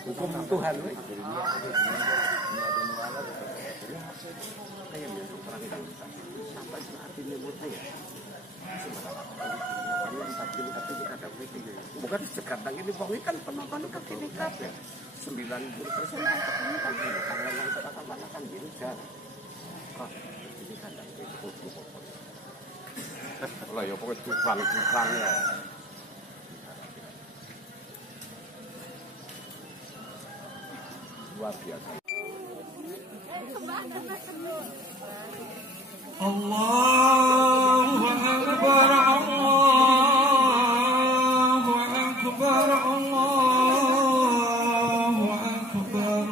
Hukum Tuhan. Bukan sekarang ini bang kan penonton kan ini kafe 90% kan penonton kalau yang kata-kata kan gitu jarang. Ini kadang lah ya pokoknya tukang ya. Luar biasa. Allahu Akbar, Allahu Akbar, Allahu Akbar.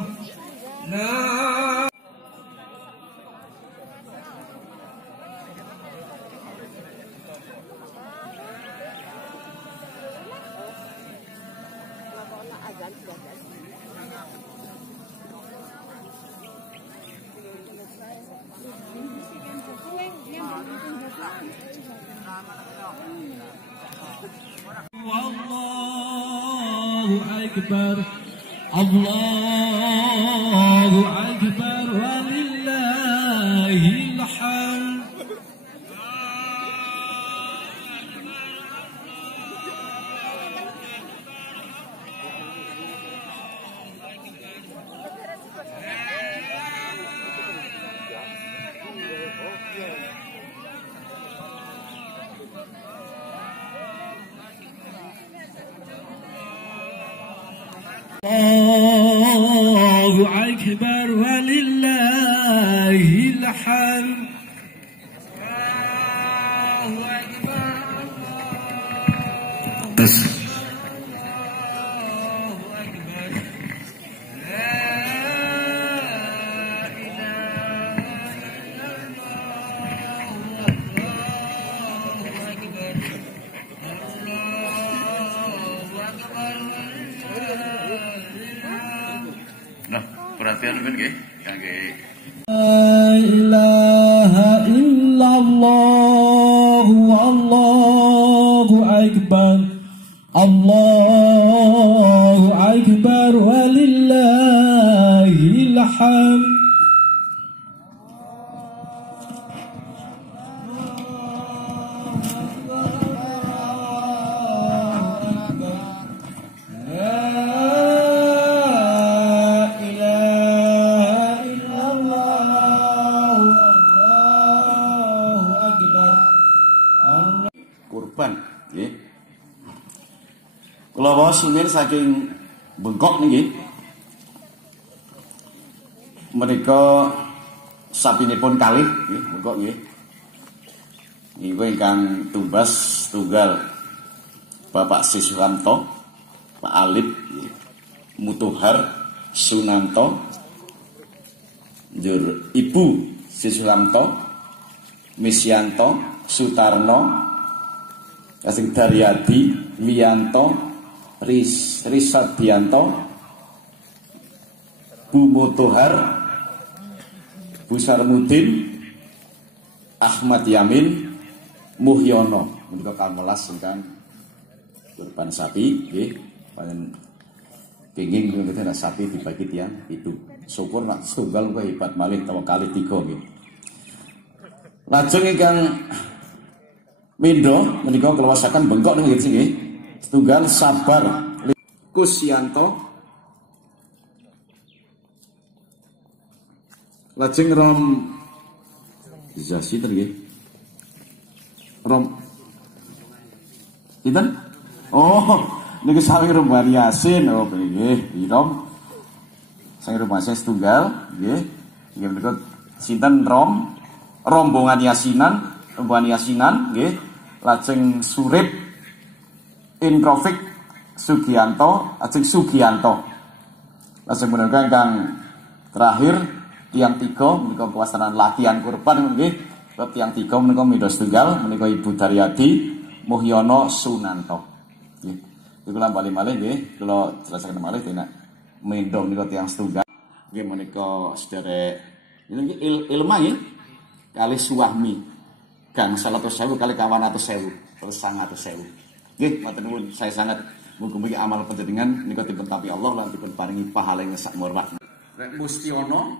Allahu Akbar, Allahu Akbar, walillahil hamd. Allahu Akbar, walillahil hamd. Allahu Akbar, Allahu Akbar. La ilaha illallah, Allahu Akbar, Allahu Akbar. Nah, perhatian ben nggih kangge La ilaha illallah, Allahu Akbar, Allahu Akbar, walillahil hamd. Kurban nggih. Kula waos sumir saking bengkok niki. Menika sapinipun kalih nggih, bengkok nggih. Niku ingkang tumbas tunggal Bapak Siswanto, Pak Alip, Mutuhar Sunanto, njur Ibu Siswanto, Misyanto, Sutarno, Kasing Daryadi, Wiyanto, Risadianto, Bu Mutuhar, Bu Sarmudin, Ahmad Yamin, Muhyono. Menika kamelas ingkang kurban sapi nggih. Panjen kenging kita sapi dibagi tiyang itu. Syukur nak setunggal kok hebat malih tawa kali 3 nggih. Lajeng ingkang Mindo menika keluasaken bengkok nggih nggih. Setunggal Sabar Kusyanto. Lajeng Rom Zasi nggih. Rom Pinten? Oh, niku sawi Rombani Yasin. Oh, nggih, Rom. Sawi Rombani Yasin setunggal nggih. Nggih menika sinten rombongan Yasinan nggih. Lajeng Surip Introfik Sugianto, lajeng Sugianto. Lajeng menika ingkang terakhir tiang 3 menika kawastanan latihan kurban nggih. Bab tiang 3 menika Mindo setunggal menika Ibu Daryadi Muhyono Sunanto. Nggih. Kula bali malih nggih, kula jelasaken malih tenan. Mindo menika tiang setunggal nggih menika sederek niki ilma nggih. Kali Suwahmi Gang 100.000 kali 100.000 terus 100.000. Nggih, matur nuwun. Saya sangat mugi-mugi amal panjenengan nika dipun tampi Allah lan dipun paringi pahala ing sak hormat. Rek Mustiono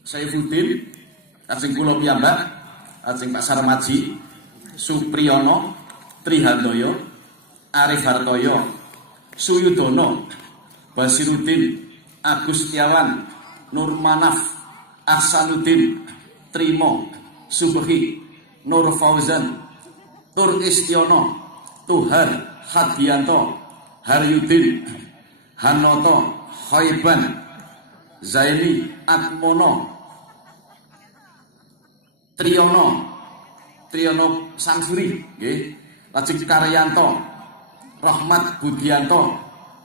Saifuddin, ajeng kula piyambak, ajeng Pak Sarmaji, Supriyono, Trihandoyo, Arif Hartoyo, Suyudono, Basiruddin, Agus Setiawan, Nur Manaf, Ahsanuddin, Trimo, Subhi, Nur Fauzan, Tur Istiono, Tuhar Hadianto, Haryudin, Hanoto, Khaiban, Zaini, Atmono, Triyono Sansuri, lajeng Karyanto, Rahmat Budianto,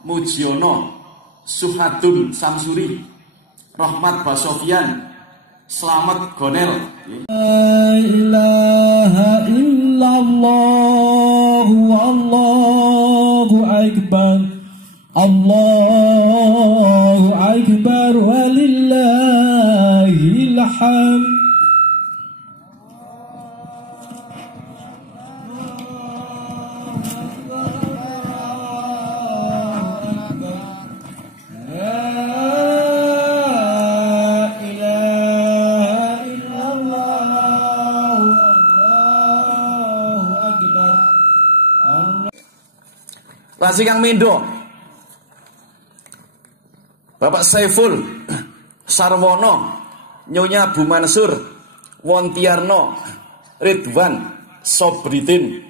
Mujiono, Suhadun Samsuri, Rahmat Basofian, Slamet Gonel. La ilaha illallah wallahu akbar. Allahu akbar walillahil hamd. Lajeng Kang Mindo, Bapak Saiful Sarwono, Nyonya Bu Mansur, Wontiarno, Ridwan, Sobritin,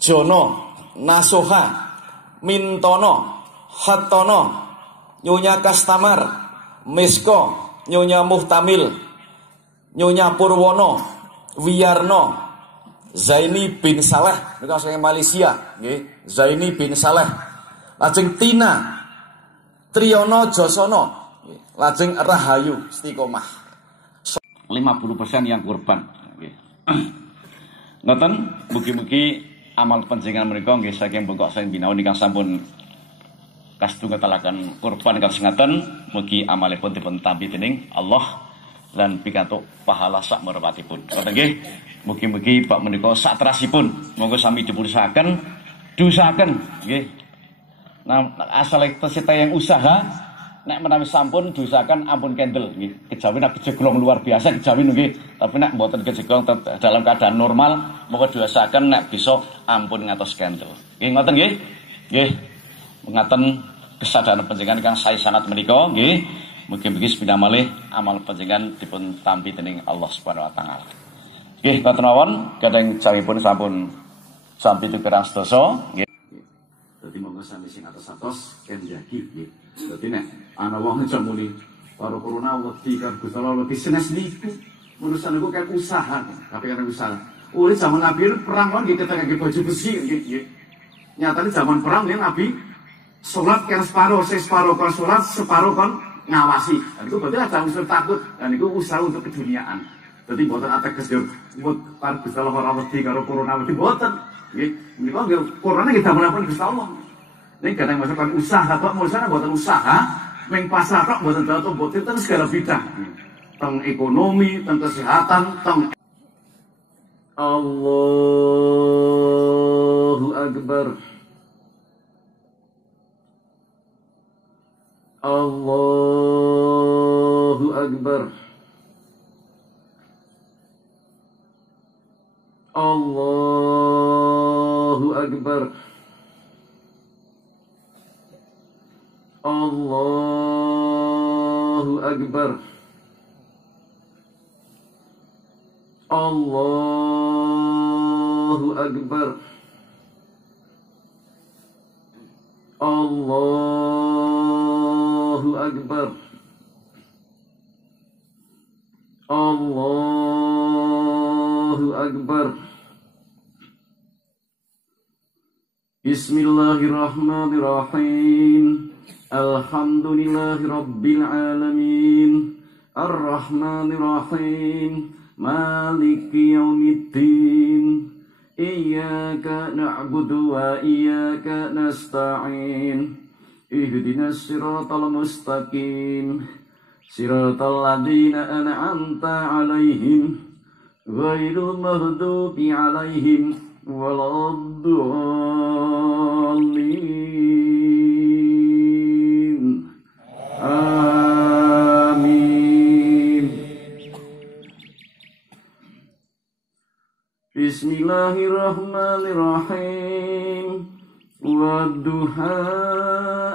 Jono, Nasoha, Mintono, Hattono, Nyonya Kastamar, Misko, Nyonya Muhtamil, Nyonya Purwono, Wiyarno, Zaini bin Saleh, mereka saya Malaysia, nggih. Zaini bin Saleh, lajeng Tina, Triyono Josono, lajeng Rahayu Istiqomah. 50% yang kurban. Ngoten, mugi-mugi amal panjenengan menika nggih saking bengkok saking binaun ingkang sampun kastunggatelaken kurban kados ngaten, mugi amalipun dipun tampi dening Allah lan pikantuk pahala sak merpatipun. Ngoten nggih. Mugi-mugi Pak menika satrasipun monggo sami dipurusaken, dusaken nggih. Nah, asal kita yang usaha nek menawi sampun dusaken ampun kendel nggih. Kejawi nek kejeglong luar biasa kejawi nggih. Tapi nek mboten kejeglong dalam keadaan normal monggo dusaken nek bisa ampun ngatos kendel. Nggih ngoten nggih. Nggih. Ngaten kesadaran panjenengan ingkang sae sangat menika nggih. Mugi-mugi sepindah malih amal panjenengan dipun tampi dening Allah Subhanahu wa taala. Nggih, ngoten mawon, kadang cawipun sampun sampai tukerang sedasa, nggih. Dadi monggo sami sing atos-atos kenjaki nggih. Dadi nek ana wong aja muni karo corona wedi kan Gusti Allah wedi senes niku. Urusan niku kan usaha, tapi kan usaha. Uli zaman Nabi perang kan kita pakai baju besi nggih. Nyatane zaman perang nih Nabi salat kan separuh kan salat, separuh kan ngawasi. Dan itu berarti ada unsur takut dan itu usaha untuk keduniaan. Jadi buatan atek kesel, buat para Gusti Allah ora wedi karo corona wedi buatan. Nggih, menika nggih corona kita melakukan Gusti Allah. Nek kadang masukkan usaha tok mulane buatan usaha, meng pasar tok buatan dalam buatan itu segala bidang. Teng ekonomi, teng kesehatan, teng Allahu Akbar. Allahu Akbar. Allahu Akbar. Allahu Akbar. Allahu Akbar. Allahu Akbar. Allahu Akbar. Bismillahirrahmanirrahim. Alhamdulillahi rabbil alamin. Ar-Rahmanirrahim. Maliki yaumiddin. Iyyaka na'budu wa iyyaka nasta'in. Ihdinas siratal mustaqim. Siratal ladzina an'amta 'alaihim ghairil maghdubi 'alaihim waladdallin. Amin. Bismillahirrahmanirrahim. Wadduha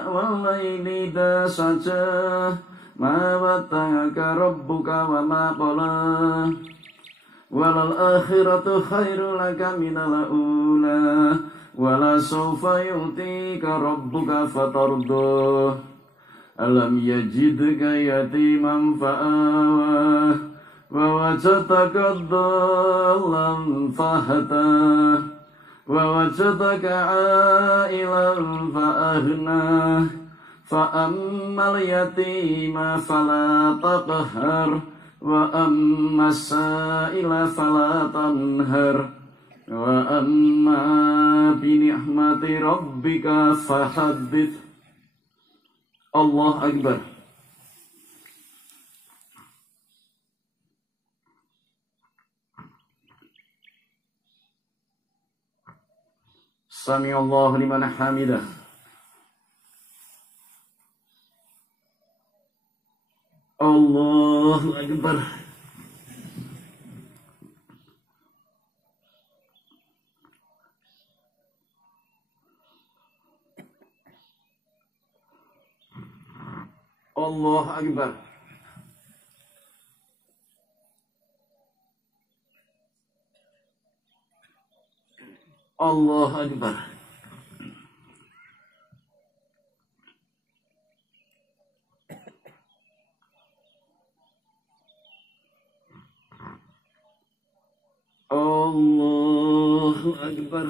walaili idza saja ma watta'aka rabbuka wa ma qala walal akhiratu khairul laka minal ula wala sawfa yu'tika rabbuka fatardah alam yajidka yatiman fa'awa wa wajadaka dhallan fahada wa wajadaka 'ailan fa'aghna fa'ammal yatima fala taqhar wa ammas sa'ila fala tanhar wa amma bi ni'mati rabbika fahaddits. Allah Akbar. Sami Allahu liman hamidah. Allahu Akbar. Allahu Akbar. Allahu Akbar. Allahu Akbar.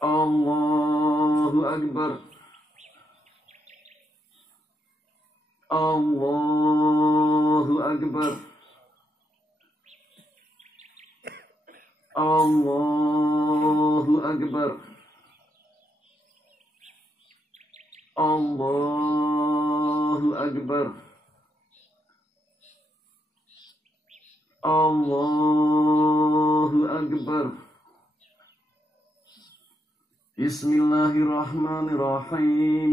Allahu Akbar. Allahu Akbar. Allahu Akbar. Allahu Akbar. Allahu Akbar. Bismillahirrahmanirrahim.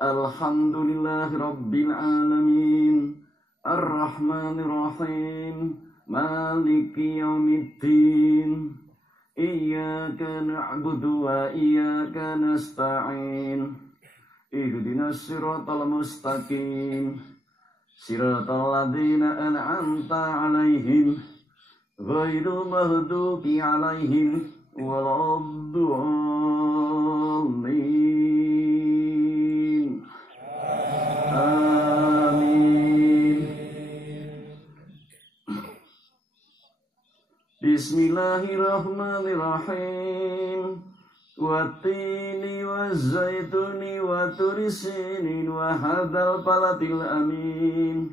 Alhamdulillahi rabbil alamin. Ar-Rahmanirrahim. Maliki yaumiddin. Iyyaka na'budu wa iyyaka nasta'in. Ihdinas siratal mustaqim. Siratal ladzina an'amta 'alaihim ghairil maghdubi 'alaihim waladdallin. Amin. Bismillahirrahmanirrahim. Wattini wazzaituni wa turisinin wa hadzal baladil amin.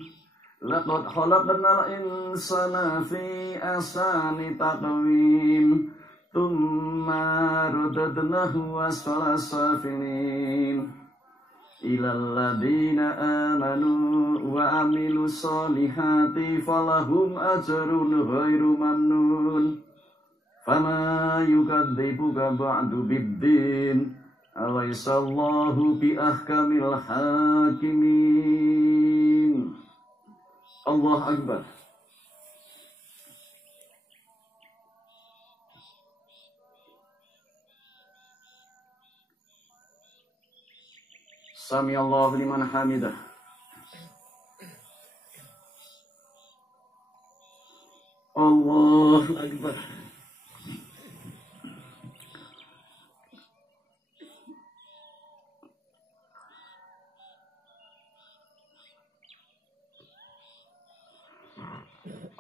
Laqad khalaqnal insana fi ahsani taqwim. Tsumma radadnahu asfala safilin. Ilal ladzina amanu wa amilus solihati falahum ajrun ghairu mamnun. Fama yukadzibuka ba'du biddin. Alaihissallahu bi ahkamil hakimin. Allah Akbar. Sami Allahu liman hamidah. Allahu Akbar.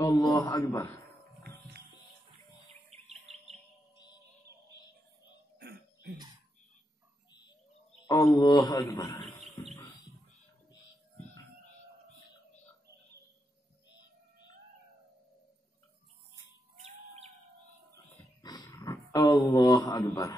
Allah Akbar. Allah Akbar. Allah Akbar.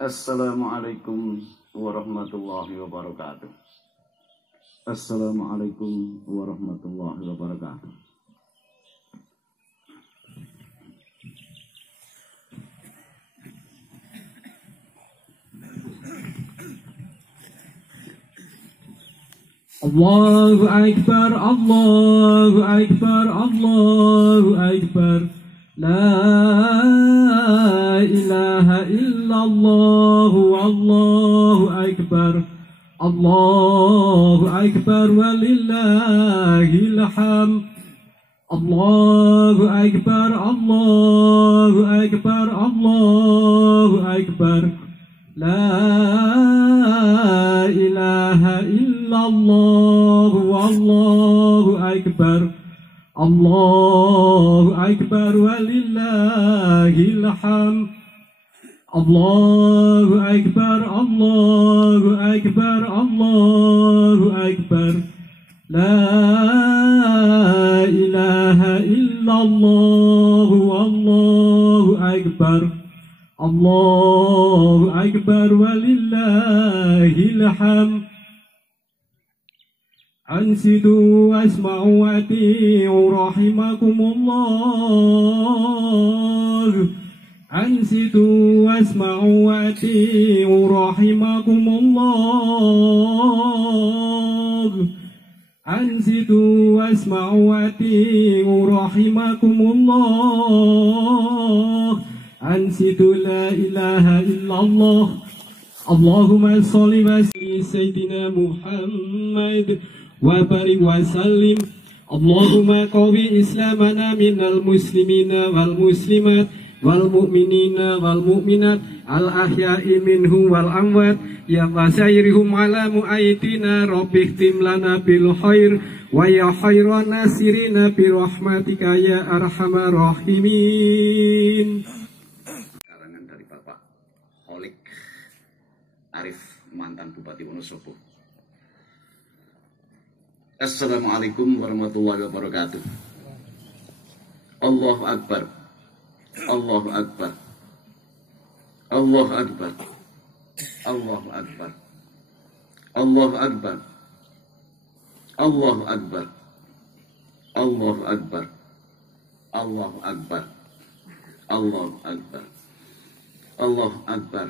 Assalamualaikum warahmatullahi wabarakatuh. Assalamualaikum warahmatullahi wabarakatuh. Allahu Akbar, Allahu Akbar, Allahu Akbar. La ilaha illallah, Allahu Akbar. Allahu Akbar walillahil hamd. Allahu Akbar, Allahu Akbar, Allahu Akbar. La ilaha illallah, Allahu Akbar. Allahu Akbar walillahil hamd. Allahu Akbar, Allahu Akbar, Allahu Akbar. La ilaha illallah, Allahu Akbar. Allahu Akbar walillahil hamd. Ansitu wasma'u wa ati'u rahimakumullah. Ansitu wasma'u wa ati'u rahimakumullah. Ansitu wasma'u wa ati'u rahimakumullah. Ansitu la ilaha illallah. Allahumma sholli wa sallim sayyidina Muhammad wa barik wa sallim. Allahumma qawi islamana minal muslimina wal muslimat wal mu'minina wal mu'minat al ahya'i minhum wal amwat ya wasairihum ala mu'aitina rabbih tim lana bil khair wa ya khairan nasirina bi rahmatika ya arhamar rahimin. Karangan dari Bapak Holik Arif, mantan Bupati Wonosobo. Assalamualaikum warahmatullahi wabarakatuh. Allahu Akbar, Allahu Akbar, Allahu Akbar, Allahu Akbar, Allahu Akbar, Allahu Akbar, Allahu Akbar, Allahu Akbar, Allahu Akbar, Allahu Akbar.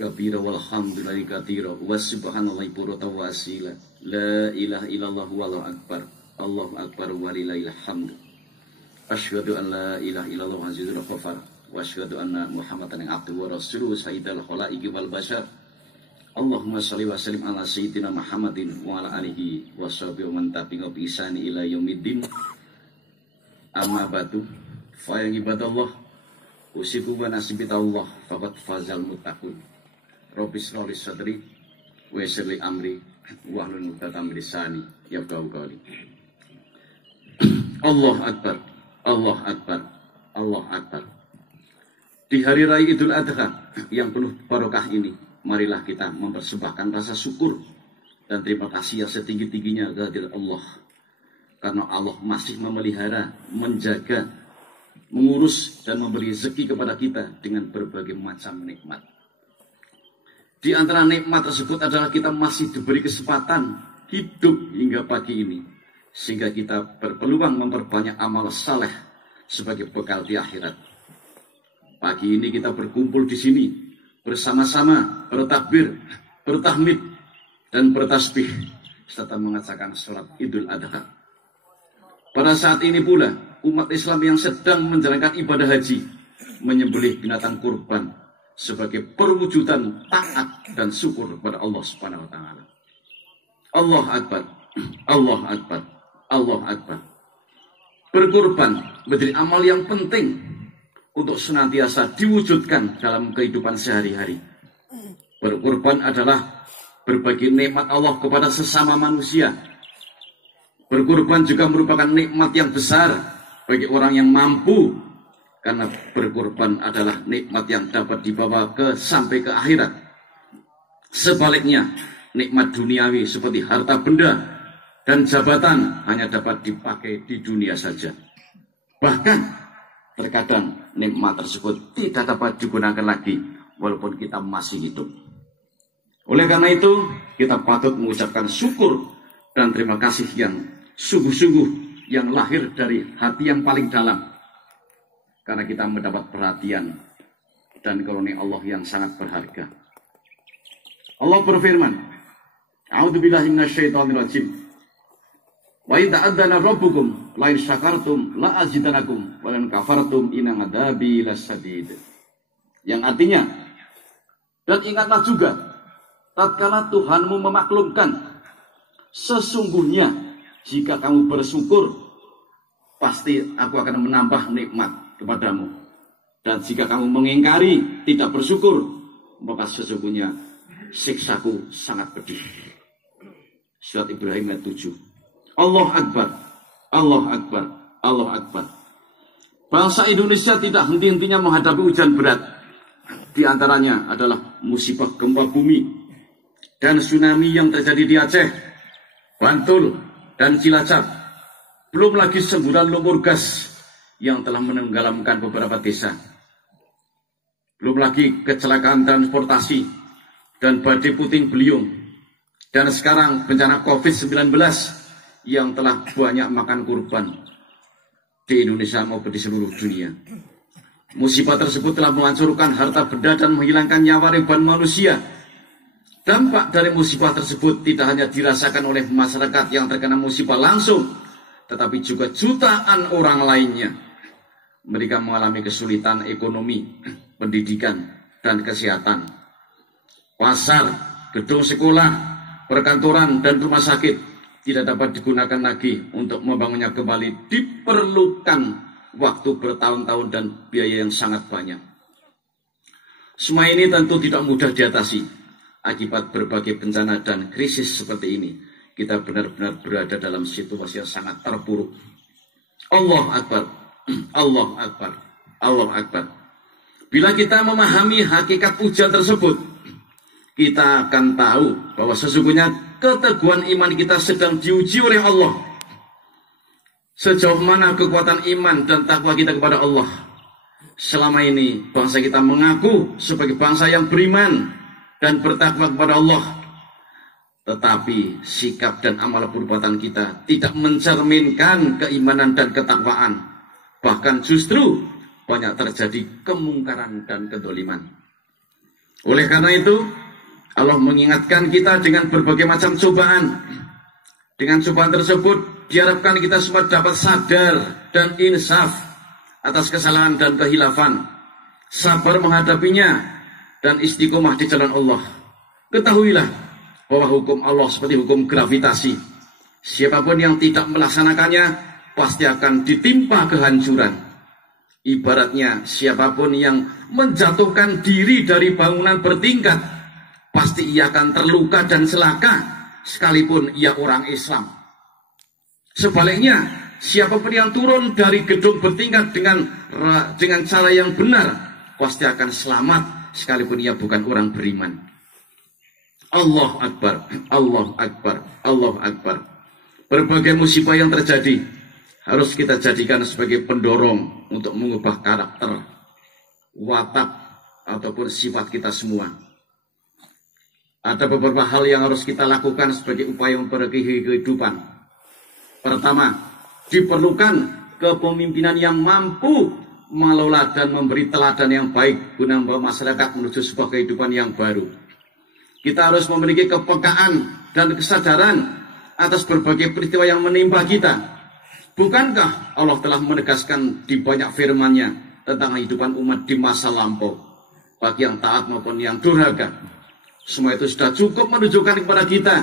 Kabira walhamdulillahi katsira wa subhanallahi purata wa asila. La ilaha illallah wallahu akbar. Allahu akbar walillahil hamd. Asyhadu an la ilaha illallah azizul ghafar wa asyhadu anna Muhammadan abduhu wa rasuluhu sayyidul khalaiqi wal bashar. Allahumma shalli wa sallim ala sayyidina Muhammadin wa ala alihi wa sahbihi wa man tabi'ahu bi ihsani ila yaumiddin. Amma ba'du. Fa ya ibadallah, usibu wa nasibita Allah faqad fazal muttaqun. Rabbi shrah li sadri wa yassir li amri wahlul 'uqdatam min lisani yafqahu qawli. Allahu Akbar, Allahu Akbar, Allahu Akbar. Di hari raya Idul Adha yang penuh barokah ini, marilah kita mempersembahkan rasa syukur dan terima kasih yang setinggi-tingginya kehadirat Allah. Karena Allah masih memelihara, menjaga, mengurus dan memberi rezeki kepada kita dengan berbagai macam nikmat. Di antara nikmat tersebut adalah kita masih diberi kesempatan hidup hingga pagi ini, sehingga kita berpeluang memperbanyak amal saleh sebagai bekal di akhirat. Pagi ini kita berkumpul di sini bersama-sama bertakbir, bertahmid dan bertasbih serta mengajarkan sholat Idul Adha. Pada saat ini pula umat Islam yang sedang menjalankan ibadah haji menyembelih binatang kurban sebagai perwujudan taat dan syukur kepada Allah Subhanahu wa taala. Allah Akbar, Allah Akbar, Allah Akbar. Berkurban menjadi amal yang penting untuk senantiasa diwujudkan dalam kehidupan sehari-hari. Berkurban adalah berbagi nikmat Allah kepada sesama manusia. Berkurban juga merupakan nikmat yang besar bagi orang yang mampu, karena berkorban adalah nikmat yang dapat dibawa sampai ke akhirat. Sebaliknya, nikmat duniawi seperti harta benda dan jabatan hanya dapat dipakai di dunia saja. Bahkan terkadang nikmat tersebut tidak dapat digunakan lagi walaupun kita masih hidup. Oleh karena itu, kita patut mengucapkan syukur dan terima kasih yang sungguh-sungguh yang lahir dari hati yang paling dalam. Karena kita mendapat perhatian dan karunia Allah yang sangat berharga. Allah berfirman, A'udzubillahi minasyaitonirrajim. Wa idza adzana rabbukum la in syakartum la azidanakum wa in kafartum inna adzabi lasyadid. Yang artinya, dan ingatlah juga tatkala Tuhanmu memaklumkan, sesungguhnya jika kamu bersyukur pasti aku akan menambah nikmat kepadamu, dan jika kamu mengingkari tidak bersyukur maka sesungguhnya siksaku sangat pedih. Surat Ibrahim ayat 7. Allah Akbar, Allah Akbar, Allah Akbar. Bangsa Indonesia tidak henti-hentinya menghadapi ujian berat. Di antaranya adalah musibah gempa bumi dan tsunami yang terjadi di Aceh, Bantul, dan Cilacap. Belum lagi semburan lumpur gas yang telah menenggelamkan beberapa desa. Belum lagi kecelakaan transportasi dan badai puting beliung. Dan sekarang bencana COVID-19 yang telah banyak makan korban di Indonesia maupun di seluruh dunia. Musibah tersebut telah menghancurkan harta benda dan menghilangkan nyawa ribuan manusia. Dampak dari musibah tersebut tidak hanya dirasakan oleh masyarakat yang terkena musibah langsung, tetapi juga jutaan orang lainnya. Mereka mengalami kesulitan ekonomi, pendidikan, dan kesehatan. Pasar, gedung sekolah, perkantoran, dan rumah sakit tidak dapat digunakan lagi untuk membangunnya kembali. Diperlukan waktu bertahun-tahun dan biaya yang sangat banyak. Semua ini tentu tidak mudah diatasi. Akibat berbagai bencana dan krisis seperti ini, kita benar-benar berada dalam situasi yang sangat terpuruk. Allah Akbar, Allah Akbar, Allah Akbar. Bila kita memahami hakikat ujian tersebut, kita akan tahu bahwa sesungguhnya keteguhan iman kita sedang diuji oleh Allah. Sejauh mana kekuatan iman dan takwa kita kepada Allah. Selama ini bangsa kita mengaku sebagai bangsa yang beriman dan bertakwa kepada Allah, tetapi sikap dan amal perbuatan kita tidak mencerminkan keimanan dan ketakwaan. Bahkan justru banyak terjadi kemungkaran dan kedoliman. Oleh karena itu, Allah mengingatkan kita dengan berbagai macam cobaan. Dengan cobaan tersebut diharapkan kita semua dapat sadar dan insaf atas kesalahan dan kehilafan, sabar menghadapinya, dan istiqomah di jalan Allah. Ketahuilah bahwa hukum Allah seperti hukum gravitasi. Siapapun yang tidak melaksanakannya pasti akan ditimpa kehancuran. Ibaratnya siapapun yang menjatuhkan diri dari bangunan bertingkat, pasti ia akan terluka dan celaka sekalipun ia orang Islam. Sebaliknya, siapapun yang turun dari gedung bertingkat dengan cara yang benar pasti akan selamat sekalipun ia bukan orang beriman. Allah Akbar, Allah Akbar, Allah Akbar. Berbagai musibah yang terjadi harus kita jadikan sebagai pendorong untuk mengubah karakter, watak, ataupun sifat kita semua. Ada beberapa hal yang harus kita lakukan sebagai upaya memperbaiki kehidupan. Pertama, diperlukan kepemimpinan yang mampu mengelola dan memberi teladan yang baik guna membawa masyarakat menuju sebuah kehidupan yang baru. Kita harus memiliki kepekaan dan kesadaran atas berbagai peristiwa yang menimpa kita. Bukankah Allah telah menegaskan di banyak firman-Nya tentang kehidupan umat di masa lampau, bagi yang taat maupun yang durhaka? Semua itu sudah cukup menunjukkan kepada kita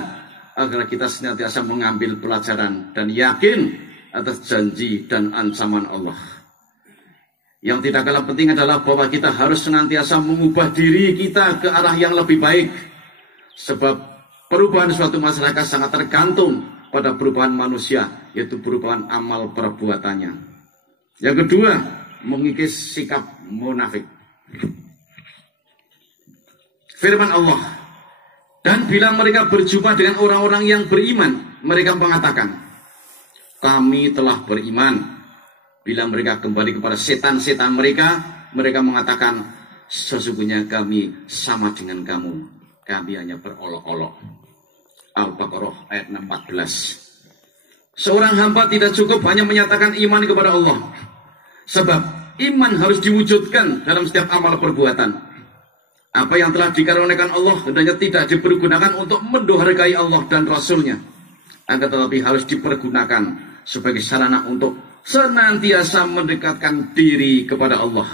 agar kita senantiasa mengambil pelajaran dan yakin atas janji dan ancaman Allah. Yang tidak kalah penting adalah bahwa kita harus senantiasa mengubah diri kita ke arah yang lebih baik. Sebab perubahan suatu masyarakat sangat tergantung pada perubahan manusia, yaitu perubahan amal perbuatannya. Yang kedua, mengikis sikap munafik. Firman Allah, dan bila mereka berjumpa dengan orang-orang yang beriman, mereka mengatakan, kami telah beriman. Bila mereka kembali kepada setan-setan mereka, mereka mengatakan, sesungguhnya kami sama dengan kamu. Kami hanya berolok-olok. Al-Baqarah ayat 14. Seorang hamba tidak cukup hanya menyatakan iman kepada Allah. Sebab iman harus diwujudkan dalam setiap amal perbuatan. Apa yang telah dikaruniakan Allah hendaknya tidak dipergunakan untuk mendurhakai Allah dan Rasulnya. Akan tetapi harus dipergunakan sebagai sarana untuk senantiasa mendekatkan diri kepada Allah.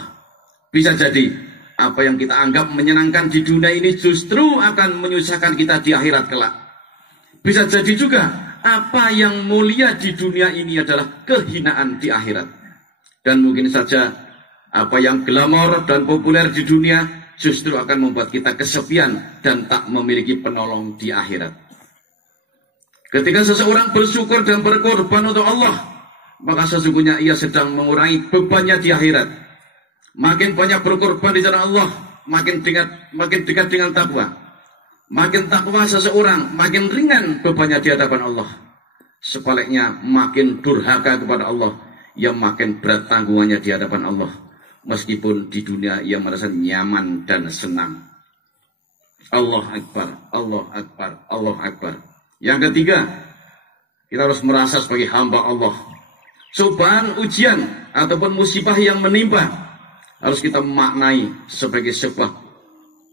Bisa jadi apa yang kita anggap menyenangkan di dunia ini justru akan menyusahkan kita di akhirat kelak. Bisa jadi juga apa yang mulia di dunia ini adalah kehinaan di akhirat. Dan mungkin saja apa yang glamor dan populer di dunia justru akan membuat kita kesepian dan tak memiliki penolong di akhirat. Ketika seseorang bersyukur dan berkorban untuk Allah, maka sesungguhnya ia sedang mengurangi bebannya di akhirat. Makin banyak berkorban di jalan Allah, makin dekat dengan takwa. Makin takwa seseorang, makin ringan bebannya di hadapan Allah. Sebaliknya, makin durhaka kepada Allah, ia makin berat tanggungannya di hadapan Allah. Meskipun di dunia ia merasa nyaman dan senang. Allah Akbar, Allah Akbar, Allah Akbar. Yang ketiga, kita harus merasa sebagai hamba Allah. Cobaan, ujian, ataupun musibah yang menimpa harus kita maknai sebagai sebuah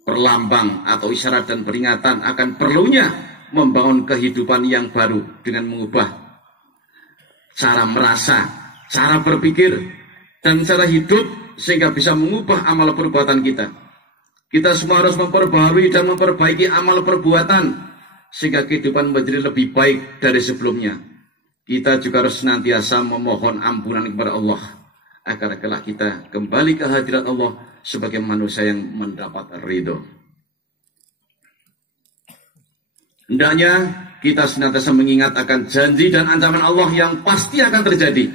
perlambang atau isyarat dan peringatan akan perlunya membangun kehidupan yang baru dengan mengubah cara merasa, cara berpikir, dan cara hidup sehingga bisa mengubah amal perbuatan kita. Kita semua harus memperbaharui dan memperbaiki amal perbuatan sehingga kehidupan menjadi lebih baik dari sebelumnya. Kita juga harus senantiasa memohon ampunan kepada Allah agar kelak kita kembali ke hadirat Allah sebagai manusia yang mendapat ridho. Hendaknya kita senantiasa mengingat akan janji dan ancaman Allah yang pasti akan terjadi.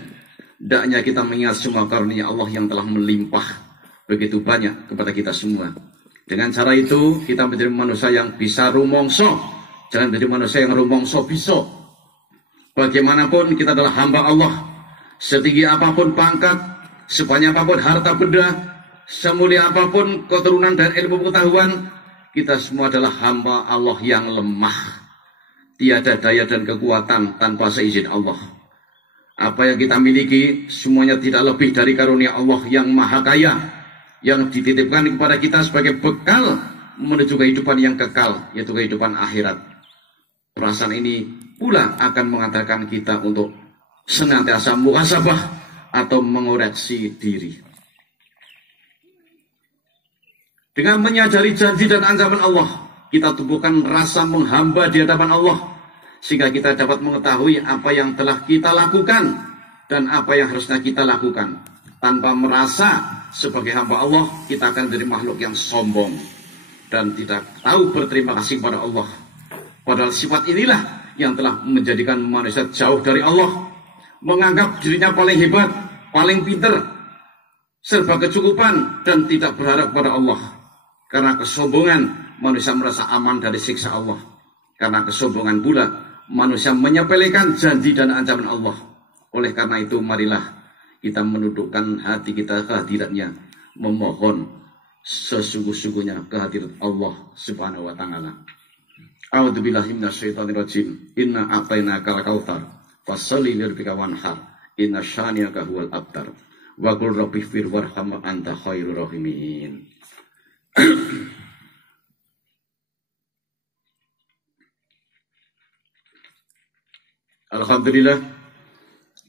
Hendaknya kita mengingat semua karunia Allah yang telah melimpah begitu banyak kepada kita semua. Dengan cara itu kita menjadi manusia yang bisa rumongso, jangan menjadi manusia yang rumongso biso. Bagaimanapun kita adalah hamba Allah. Setinggi apapun pangkat, sebanyak apapun harta benda, semulia apapun keturunan dan ilmu pengetahuan, kita semua adalah hamba Allah yang lemah. Tiada daya dan kekuatan tanpa seizin Allah. Apa yang kita miliki semuanya tidak lebih dari karunia Allah yang maha kaya, yang dititipkan kepada kita sebagai bekal menuju kehidupan yang kekal, yaitu kehidupan akhirat. Perasaan ini pula akan mengatakan kita untuk senantiasa muhasabah atau mengoreksi diri. Dengan menyadari janji dan ancaman Allah, kita tumbuhkan rasa menghamba di hadapan Allah, sehingga kita dapat mengetahui apa yang telah kita lakukan dan apa yang harusnya kita lakukan. Tanpa merasa sebagai hamba Allah, kita akan jadi makhluk yang sombong dan tidak tahu berterima kasih kepada Allah. Padahal sifat inilah yang telah menjadikan manusia jauh dari Allah, menganggap dirinya paling hebat, paling pinter, serba kecukupan, dan tidak berharap pada Allah. Karena kesombongan, manusia merasa aman dari siksa Allah. Karena kesombongan pula, manusia menyepelekan janji dan ancaman Allah. Oleh karena itu, marilah kita menundukkan hati kita ke hadiratnya, memohon sesungguh-sungguhnya kehadirat Allah Subhanahu wa ta'ala. A'udzubillahi minasyaitonirrajim. Inna a'tainakal kautsar fasholli lirabbika wanhar. Inna syani'aka huwal abtar. Wa qul rabbighfir warham anta khairur rahimin. Alhamdulillah,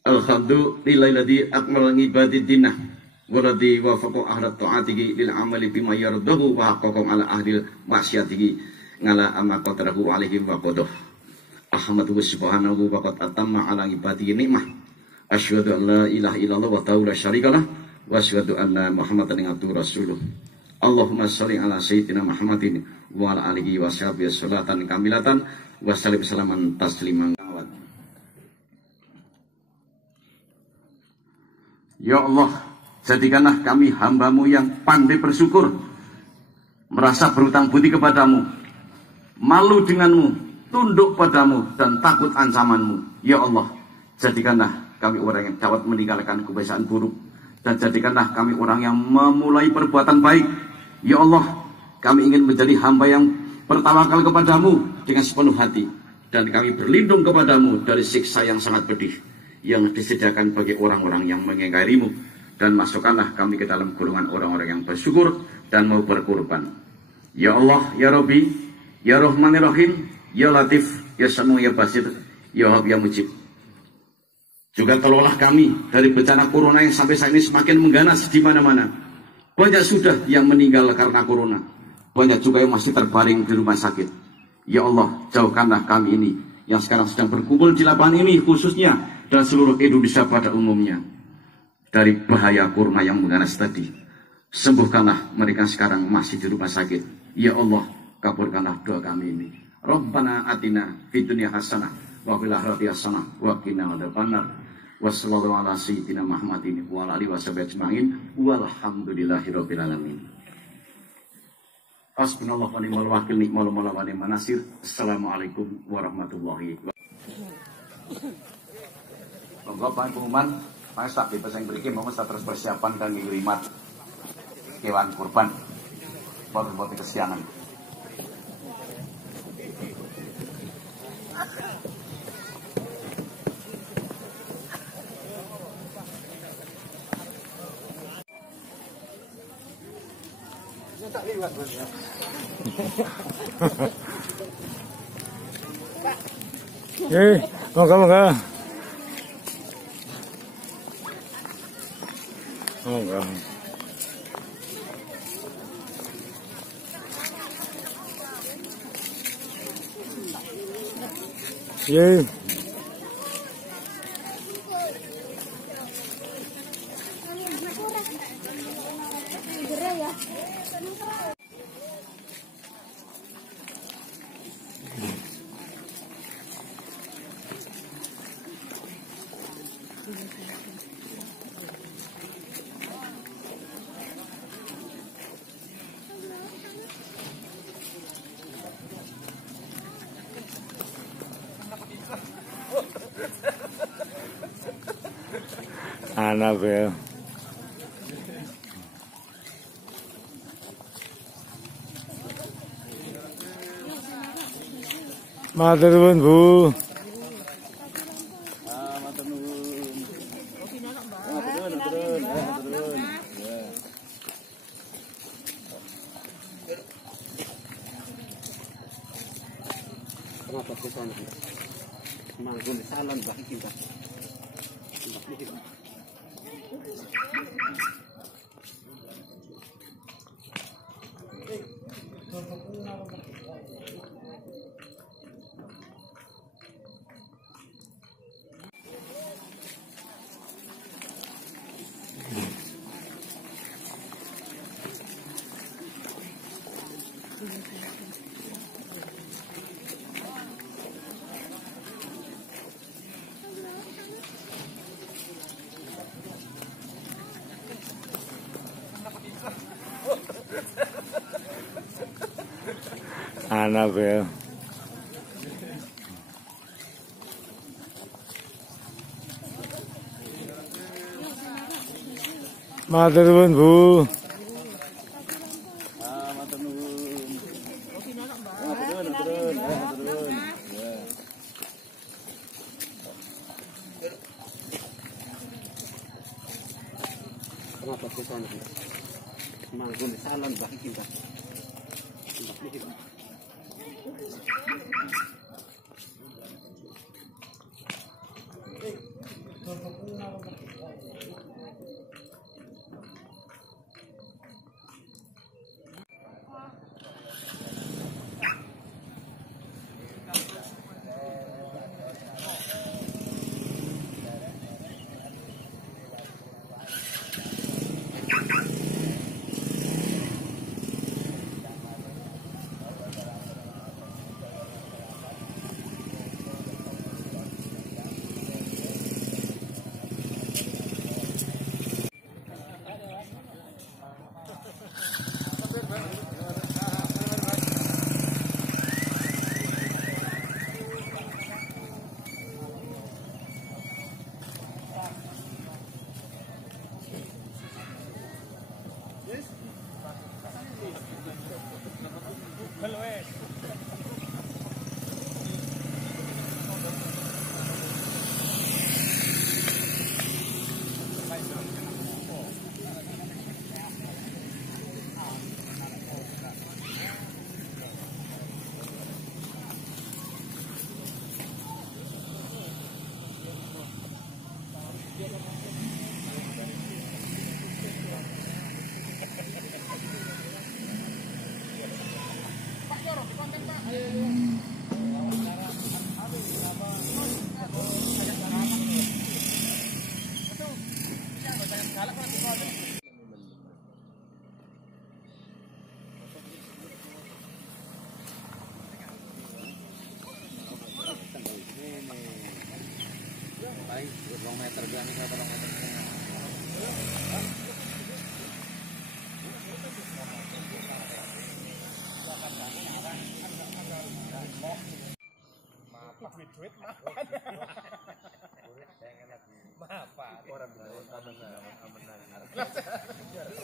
alhamdulillahilladzi akmala ibadi dinah waladzi wafaqa ahla ta'atihi lil amali bima yardahu wa haqqaqa ala ahli maksiatihi ngala amma qadrahu alaihim wa qadah. Ahmadu subhanahu wa qad atamma ala ibadihi nikmah. Asyhadu an la ilaha illallah wa ta'ala syarikalah wa asyhadu anna Muhammadan abduhu rasuluh. Allahumma sholli ala sayyidina Muhammadin wa ala alihi wa sahbihi sholatan kamilatan wa sallim salaman tasliman. Ya Allah, jadikanlah kami hamba-Mu yang pandai bersyukur, merasa berhutang budi kepadamu, malu denganmu, tunduk padamu, dan takut ancamanmu. Ya Allah, jadikanlah kami orang yang dapat meninggalkan kebiasaan buruk, dan jadikanlah kami orang yang memulai perbuatan baik. Ya Allah, kami ingin menjadi hamba yang bertawakal kepadamu dengan sepenuh hati, dan kami berlindung kepadamu dari siksa yang sangat pedih yang disediakan bagi orang-orang yang mengingkarimu, dan masukkanlah kami ke dalam golongan orang-orang yang bersyukur dan mau berkorban. Ya Allah, Ya Rabbi, Ya Rahmanir Rahim, Ya Latif, Ya Sami'u, Ya Basir, Ya Wahab, Ya Mujib. Juga tolonglah kami dari bencana corona yang sampai saat ini semakin mengganas di mana-mana. Banyak sudah yang meninggal karena corona, banyak juga yang masih terbaring di rumah sakit. Ya Allah, jauhkanlah kami ini yang sekarang sedang berkumpul di lapangan ini khususnya, dan seluruh Indonesia pada umumnya, dari bahaya corona yang mengganas tadi. Sembuhkanlah mereka sekarang masih di rumah sakit. Ya Allah, kabulkanlah doa kami ini. Rabbana atina fid dunya hasanah wa fil akhirati hasanah wa qina adzabannar. Wassallallahu ala sayyidina Muhammadin wa ala alihi washabihi ajma'in walhamdulillahirabbil alamin. Hasbunallahu wa ni'mal wakil, ni'mal maula wa ni'man nasir. Assalamualaikum warahmatullahi wabarakatuh. Monggo pengumuman, Mas tak bebas yang berikin, mau terus persiapan dan ngirimat kewan kurban buat kesiangan. Moga-moga. Moga. Ye. Annabelle. Matur nuwun, Bu. Kenapa ke sana? Manggun salam bagi kita. Annabelle. Matur nuwun, Bu. Matur nuwun. Kenapa ke sana? Manggun salam bagi kita.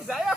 Saya